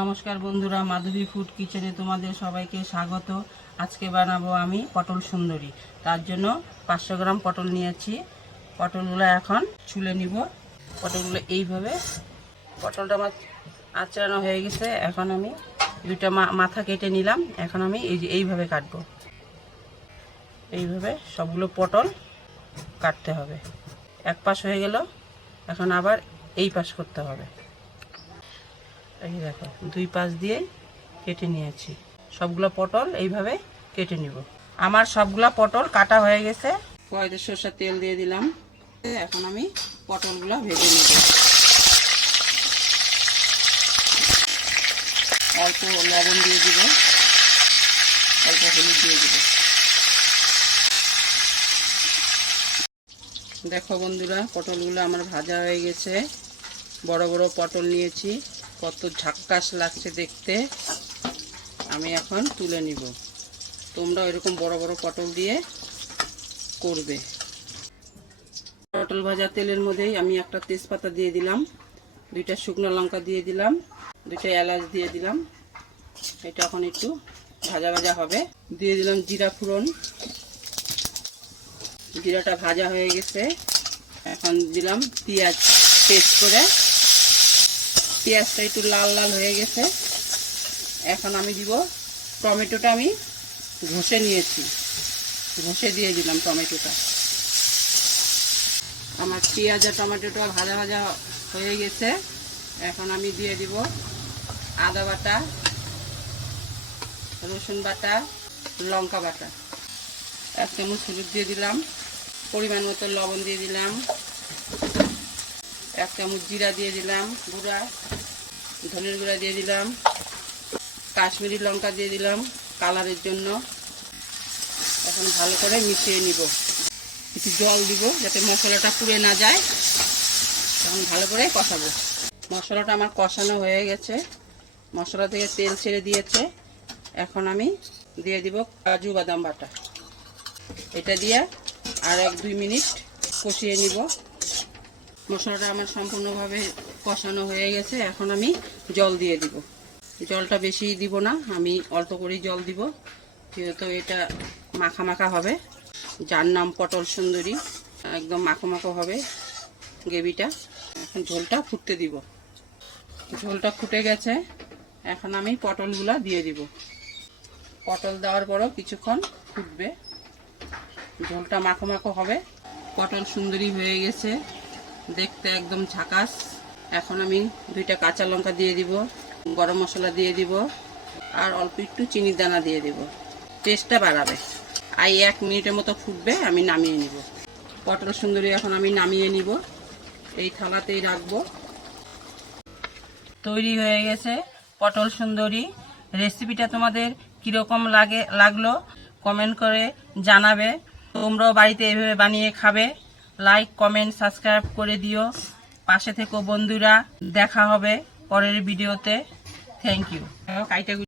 নমস্কার বন্ধুরা, মাধবী ফুড কিচেনে তোমাদের সবাইকে স্বাগত। আজকে বানাবো আমি পটল সুন্দরী। তার জন্য পাঁচশো গ্রাম পটল নিয়েছি। পটলগুলো এখন ছুলে নিব। পটলগুলো এইভাবে, পটলটা আমার আচড়ানো হয়ে গেছে। এখন আমি দুইটা মাথা কেটে নিলাম। এখন আমি এই যে এইভাবে কাটবো। এইভাবে সবগুলো পটল কাটতে হবে। এক পাশ হয়ে গেল। এখন আবার এই পাশ করতে হবে। এই দেখো, দুই পাশ দিয়ে কেটে নিয়েছি। সবগুলো পটল এইভাবে কেটে নিব। আমার সবগুলো পটল কাটা হয়ে গেছে। কয়েকটা সর্ষের তেল দিয়ে দিলাম। এখন আমি পটলগুলো ভেজে নেব। অল্প লবণ দিয়ে দিব। অল্প হলুদ দিয়ে দিব। দেখো বন্ধুরা, পটলগুলো আমার ভাজা হয়ে গেছে। বড় বড় পটল নিয়েছি। কত ঝাক্কাস লাগছে দেখতে। আমি এখন তুলে নিব। তোমরা এরকম বড় বড় পটল দিয়ে করবে। পটল ভাজা তেলের মধ্যেই আমি একটা তেজপাতা দিয়ে দিলাম, দুইটা শুকনো লঙ্কা দিয়ে দিলাম, দুইটা এলাচ দিয়ে দিলাম। এটা এখন একটু ভাজা ভাজা হবে। দিয়ে দিলাম জিরা ফোড়ন। জিরাটা ভাজা হয়ে গেছে। এখন দিলাম পেঁয়াজ, পেস্ট করে পেঁয়াজটা একটু লাল লাল হয়ে গেছে। এখন আমি দিব টমেটোটা আমি ঘষে নিয়েছি। ঘষে দিয়ে দিলাম টমেটোটা। আমার পেঁয়াজ আর টমেটোটা ভাজা ভাজা হয়ে গেছে। এখন আমি দিয়ে দিব আদা বাটা, রসুন বাটা, লঙ্কা বাটা। এক চামচ হলুদ দিয়ে দিলাম, পরিমাণ মতো লবণ দিয়ে দিলাম। এক চামচ জিরা দিয়ে দিলাম, গুঁড়া। ধনের গুঁড়া দিয়ে দিলাম, কাশ্মীরি লঙ্কা দিয়ে দিলাম কালারের জন্য। এখন ভালো করে মিশিয়ে নিব। কিছু জল দিব যাতে মশলাটা পুড়ে না যায়। এখন ভালো করে কষাবো। মশলাটা আমার কষানো হয়ে গেছে। মশলা থেকে তেল ছেড়ে দিয়েছে। এখন আমি দিয়ে দিব কাজু বাদাম বাটা। এটা দিয়ে আর এক দুই মিনিট কষিয়ে নিব। মশলাটা আমার সম্পূর্ণভাবে কষানো হয়ে গেছে। এখন আমি জল দিয়ে দিব। জলটা বেশি দিব না, আমি অল্প করেই জল দিব, যেহেতু এটা মাখা মাখা হবে। যার নাম পটল সুন্দরী, একদম মাখো মাখো হবে গ্রেভিটা। এখন ঝোলটা ফুটতে দিব। ঝোলটা ফুটে গেছে, এখন আমি পটলগুলা দিয়ে দিব। পটল দেওয়ার পরও কিছুক্ষণ ফুটবে। ঝোলটা মাখো মাখো হবে। পটল সুন্দরী হয়ে গেছে। দেখতে একদম ঝাকাস। এখন আমি দুইটা কাঁচা লঙ্কা দিয়ে দিব, গরম মশলা দিয়ে দিব, আর অল্প একটু চিনির দানা দিয়ে দিব। টেস্টটা বাড়াবে। আর এক মিনিটের মতো ফুটবে, আমি নামিয়ে নিব। পটল সুন্দরী এখন আমি নামিয়ে নিব। এই থালাতেই রাখব। তৈরি হয়ে গেছে পটল সুন্দরী। রেসিপিটা তোমাদের কীরকম লাগে, লাগল, কমেন্ট করে জানাবে। তোমরাও বাড়িতে এভাবে বানিয়ে খাবে। লাইক কমেন্ট সাবস্ক্রাইব করে দিও। পাশে থেকো বন্ধুরা। দেখা হবে পরের ভিডিওতে। Thank you